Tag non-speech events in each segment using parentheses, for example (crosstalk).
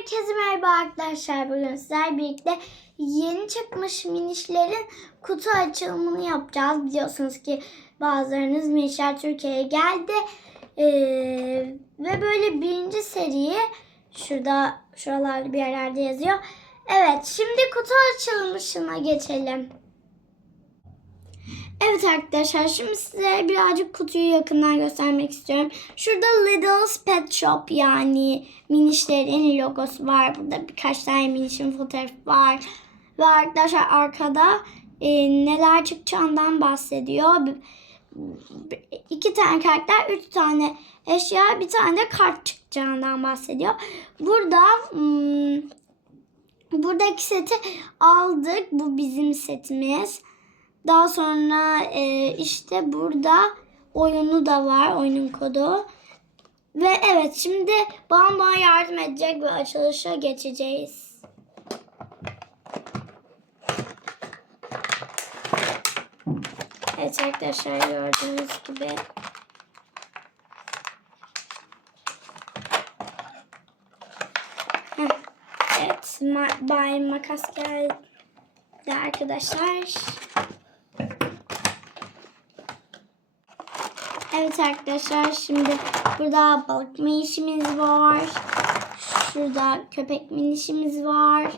Herkese merhaba arkadaşlar. Bugün sizler birlikte yeni çıkmış minişlerin kutu açılımını yapacağız. Biliyorsunuz ki bazılarınız minişler Türkiye'ye geldi. Ee, ve böyle birinci seriyi şurada şuralarda bir yerlerde yazıyor. Evet şimdi kutu açılmışına geçelim. Evet arkadaşlar şimdi size birazcık kutuyu yakından göstermek istiyorum. Şurada Lidl's Pet Shop yani minişlerin logosu var. Burada birkaç tane minişin fotoğrafı var. Ve arkadaşlar arkada e, neler çıkacağından bahsediyor. İki tane karakter, üç tane eşya, bir tane de kart çıkacağından bahsediyor. Burada hmm, buradaki seti aldık. Bu bizim setimiz. Daha sonra e, işte burada oyunu da var, oyunun kodu. Ve evet şimdi babam bana yardım edecek ve açılışa geçeceğiz. Evet arkadaşlar gördüğünüz gibi. Evet, ma- Bay Makas geldi arkadaşlar. Evet arkadaşlar şimdi burada balık minişimiz var. Şurada köpek minişimiz var.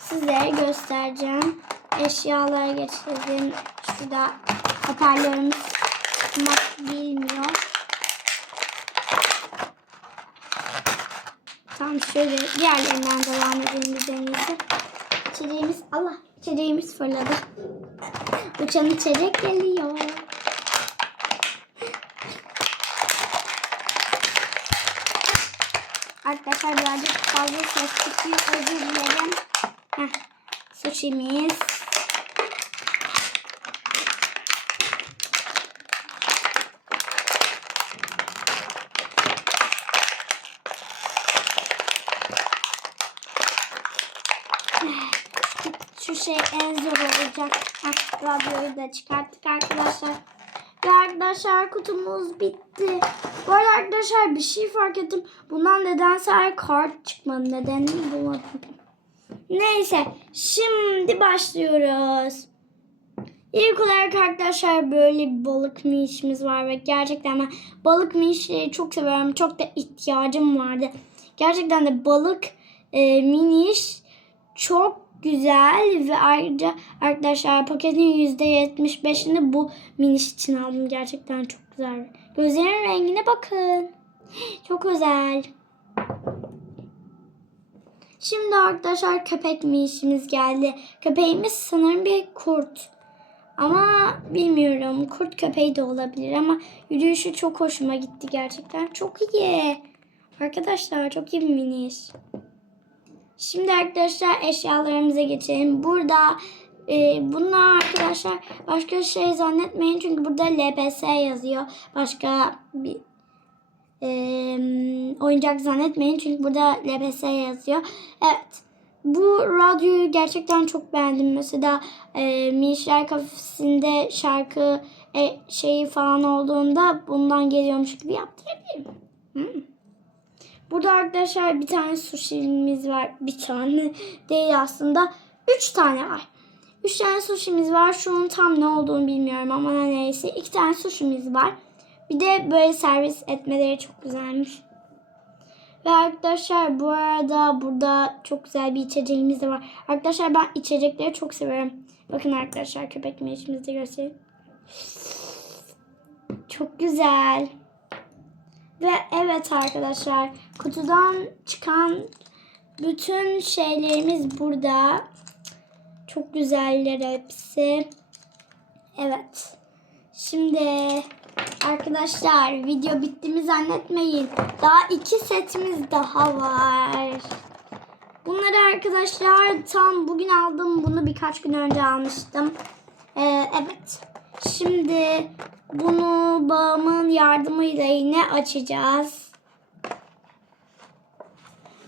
Sizlere göstereceğim. Eşyalara geçelim. Şurada hoparlörümüz mat bilmiyor. Tamam şöyle diğerlerinden devam edelim biz en iyisi. İçeceğimiz Allah içeceğimiz fırladı. Uçan içecek geliyor. Arkadaşlar birazcık fazla ses çıkıyor. Özür dilerim. Heh, sushi'miz. Şu şey en zor olacak. Radyoyu da çıkarttık arkadaşlar. Ve arkadaşlar kutumuz bitti. Bu arada arkadaşlar bir şey fark ettim. Bundan nedense kart çıkmadı. Nedenini bulamadım. Neyse. Şimdi başlıyoruz. İlk olarak arkadaşlar böyle bir balık minişimiz var ve gerçekten ben balık minişleri çok seviyorum. Çok da ihtiyacım vardı. Gerçekten de balık e, miniş çok güzel ve ayrıca arkadaşlar paketin %75'ini bu miniş için aldım. Gerçekten çok güzel. Gözlerin rengine bakın. (gasps) Çok özel. Şimdi arkadaşlar köpek minişimiz geldi. Köpeğimiz sanırım bir kurt. Ama bilmiyorum. Kurt köpeği de olabilir ama yürüyüşü çok hoşuma gitti gerçekten. Çok iyi. Arkadaşlar çok iyi bir miniş. Şimdi arkadaşlar eşyalarımıza geçelim. Burada e, bunlar arkadaşlar başka şey zannetmeyin. Çünkü burada LPS yazıyor. Başka bir e, oyuncak zannetmeyin. Çünkü burada LPS yazıyor. Evet. Bu radyoyu gerçekten çok beğendim. Mesela e, Minişler Kafesi'nde şarkı e, şeyi falan olduğunda bundan geliyormuş gibi yaptırabilirim. Hmm. Burada arkadaşlar bir tane sushi'miz var. Bir tane değil aslında. Üç tane var. Üç tane sushi'miz var. Şunun tam ne olduğunu bilmiyorum ama neyse. İki tane sushi'miz var. Bir de böyle servis etmeleri çok güzelmiş. Ve arkadaşlar bu arada burada çok güzel bir içeceğimiz de var. Arkadaşlar ben içecekleri çok seviyorum. Bakın arkadaşlar köpek meşimizi de göstereyim. Çok güzel. Ve evet arkadaşlar kutudan çıkan bütün şeylerimiz burada. Çok güzeller hepsi. Evet. Şimdi arkadaşlar video bitti mi zannetmeyin. Daha iki setimiz daha var. Bunları arkadaşlar tam bugün aldım. Bunu birkaç gün önce almıştım. Ee, evet. Şimdi bunu babamın yardımıyla yine açacağız.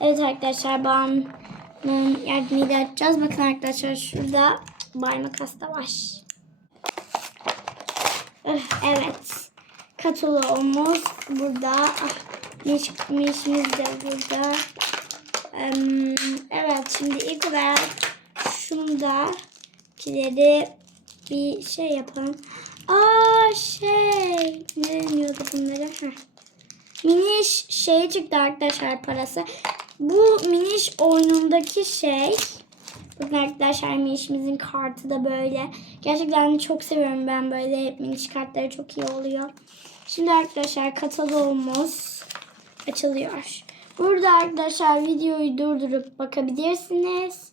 Evet arkadaşlar babamın yardımıyla açacağız. Bakın arkadaşlar şurada bay makas da var. Öh, Evet. Kataloğumuz burada. Ah, Miş, mişimiz de burada. Evet şimdi ilk olarak şundakileri bir şey yapalım. Aa şey ne deniyordu bunlara? Heh. Miniş şey çıktı arkadaşlar parası. Bu miniş oyunundaki şey. Bakın arkadaşlar minişimizin kartı da böyle. Gerçekten çok seviyorum ben böyle miniş kartları çok iyi oluyor. Şimdi arkadaşlar kataloğumuz açılıyor. Burada arkadaşlar videoyu durdurup bakabilirsiniz.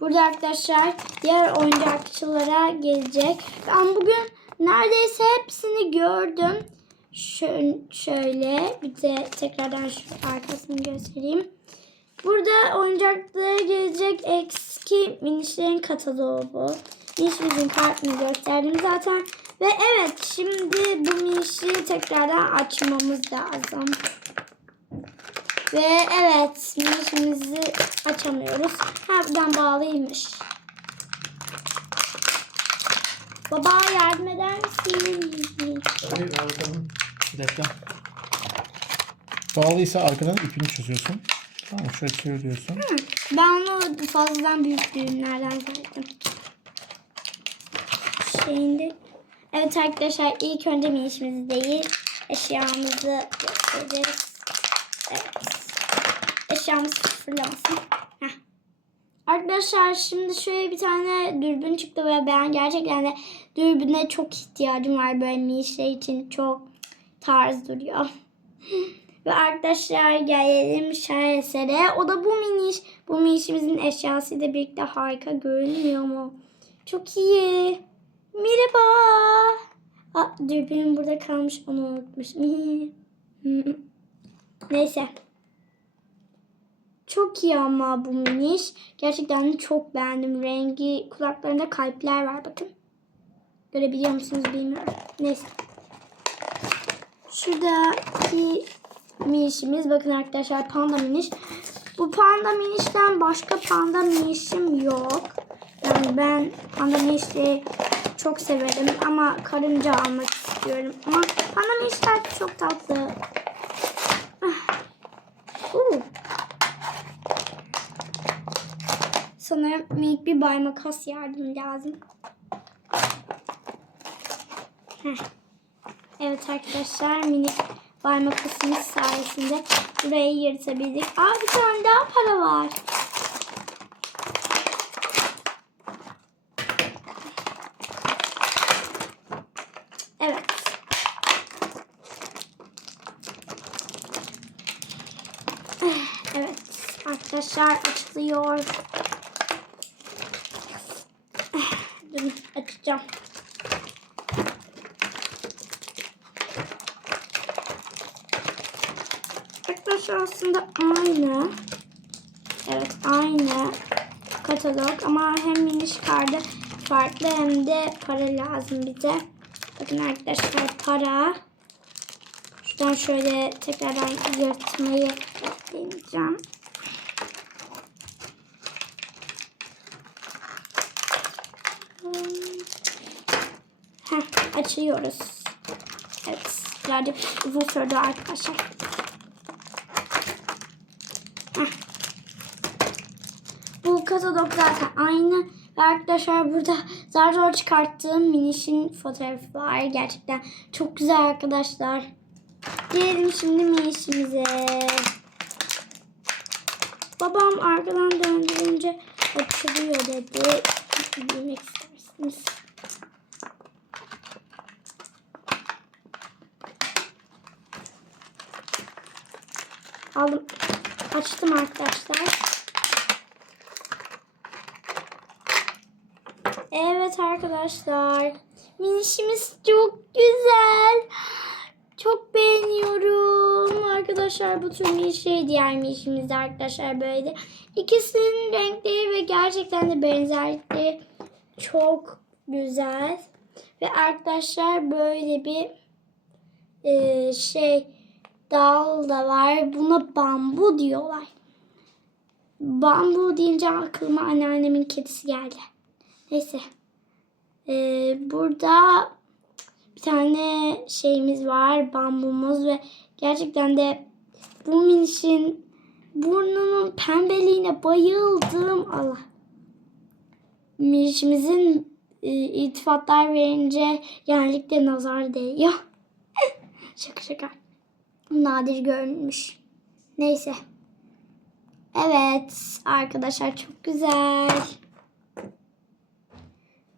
Burada arkadaşlar diğer oyuncakçılara gelecek. Ben bugün neredeyse hepsini gördüm. Şöyle, bir de tekrardan şu arkasını göstereyim. Burada oyuncaklara gelecek eski minişlerin kataloğu bu. Minişimizin kartını gösterdim zaten. Ve evet şimdi bu minişi tekrardan açmamız lazım. Ve evet minişimizi açamıyoruz. Ha buradan bağlıymış. Baba yardım eder misin? Hayır bakalım. Bir dakika. Bağlıysa arkadan ipini çözüyorsun. Tamam şöyle çeviriyorsun. Ben onu fazladan büyük düğümlerden zannettim. Şeyinde. Evet arkadaşlar ilk önce minişimizi değil eşyamızı gösteririz. Evet. Eşyamız fırlamasın. Arkadaşlar şimdi şöyle bir tane dürbün çıktı ve ben gerçekten de dürbüne çok ihtiyacım var böyle minişler için çok tarz duruyor. (laughs) Ve arkadaşlar gelelim şahesere. O da bu miniş. Bu minişimizin eşyasıyla birlikte harika görünmüyor mu? Çok iyi. Merhaba. Aa, dürbünüm burada kalmış. Onu unutmuşum. (laughs) Neyse. Çok iyi ama bu miniş. Gerçekten çok beğendim. Rengi kulaklarında kalpler var bakın. Görebiliyor musunuz bilmiyorum. Neyse. Şuradaki minişimiz. Bakın arkadaşlar panda miniş. Bu panda minişten başka panda minişim yok. Yani ben panda minişleri çok severim ama karınca almak istiyorum. Ama panda minişler çok tatlı. Ah. Uh. Sanırım minik bir bay makas yardım lazım. Heh. Evet arkadaşlar minik bay makasımız sayesinde burayı yırtabildik. Aa bir tane daha para var. Evet. Evet arkadaşlar açılıyor. Açacağım. Arkadaşlar aslında aynı. Evet aynı katalog ama hem miniş kartı farklı hem de para lazım bize. Bakın arkadaşlar para. Şuradan şöyle tekrardan yırtmayı deneyeceğim. Heh, açıyoruz. Evet, birazcık uzun arkadaşlar. Bu katalog zaten aynı. Ve arkadaşlar burada zar zor çıkarttığım minişin fotoğrafı var. Gerçekten çok güzel arkadaşlar. Gelelim şimdi minişimize. Babam arkadan döndürünce açılıyor dedi. Bilmek istersiniz. Aldım. Açtım arkadaşlar. Evet arkadaşlar. Minişimiz çok güzel. Çok beğeniyorum. Arkadaşlar bu tür minişleri diğer minişimizde arkadaşlar böyle. İkisinin renkleri ve gerçekten de benzerlikleri çok güzel. Ve arkadaşlar böyle bir e, şey dal da var. Buna bambu diyorlar. Bambu deyince aklıma anneannemin kedisi geldi. Neyse. Ee, burada bir tane şeyimiz var. Bambumuz ve gerçekten de bu minişin burnunun pembeliğine bayıldım. Allah. Mirişimizin e, iltifatlar verince genellikle nazar değiyor. (laughs) şaka şaka. Nadir görülmüş. Neyse. Evet arkadaşlar çok güzel.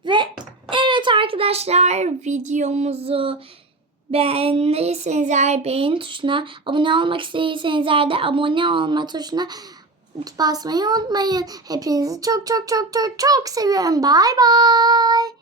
Ve evet arkadaşlar videomuzu beğendiyseniz eğer beğeni tuşuna abone olmak istediyseniz eğer de abone olma tuşuna basmayı unutmayın. Hepinizi çok çok çok çok çok seviyorum. Bye bye.